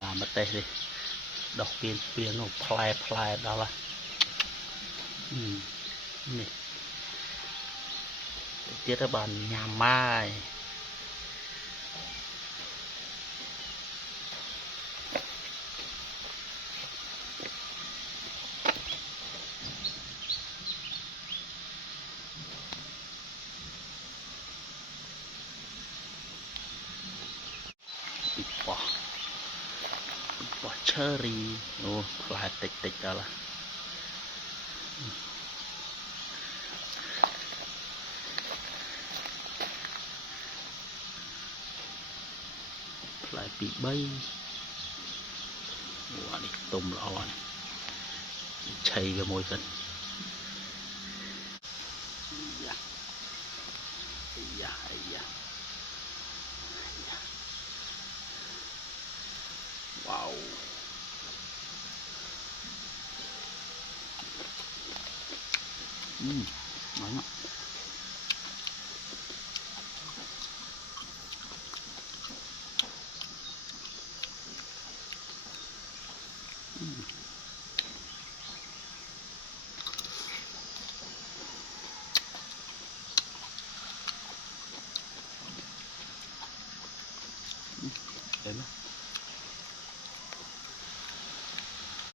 mà tê đi đọc piên piên nó play play đó là nè tiết ra bàn nhà mai bỏ cherry ô play tịch tịch đó là lại bị bay đi tùm lo này chày cái môi dân dạ dạ dạ wow ngon lắm. Đấy mà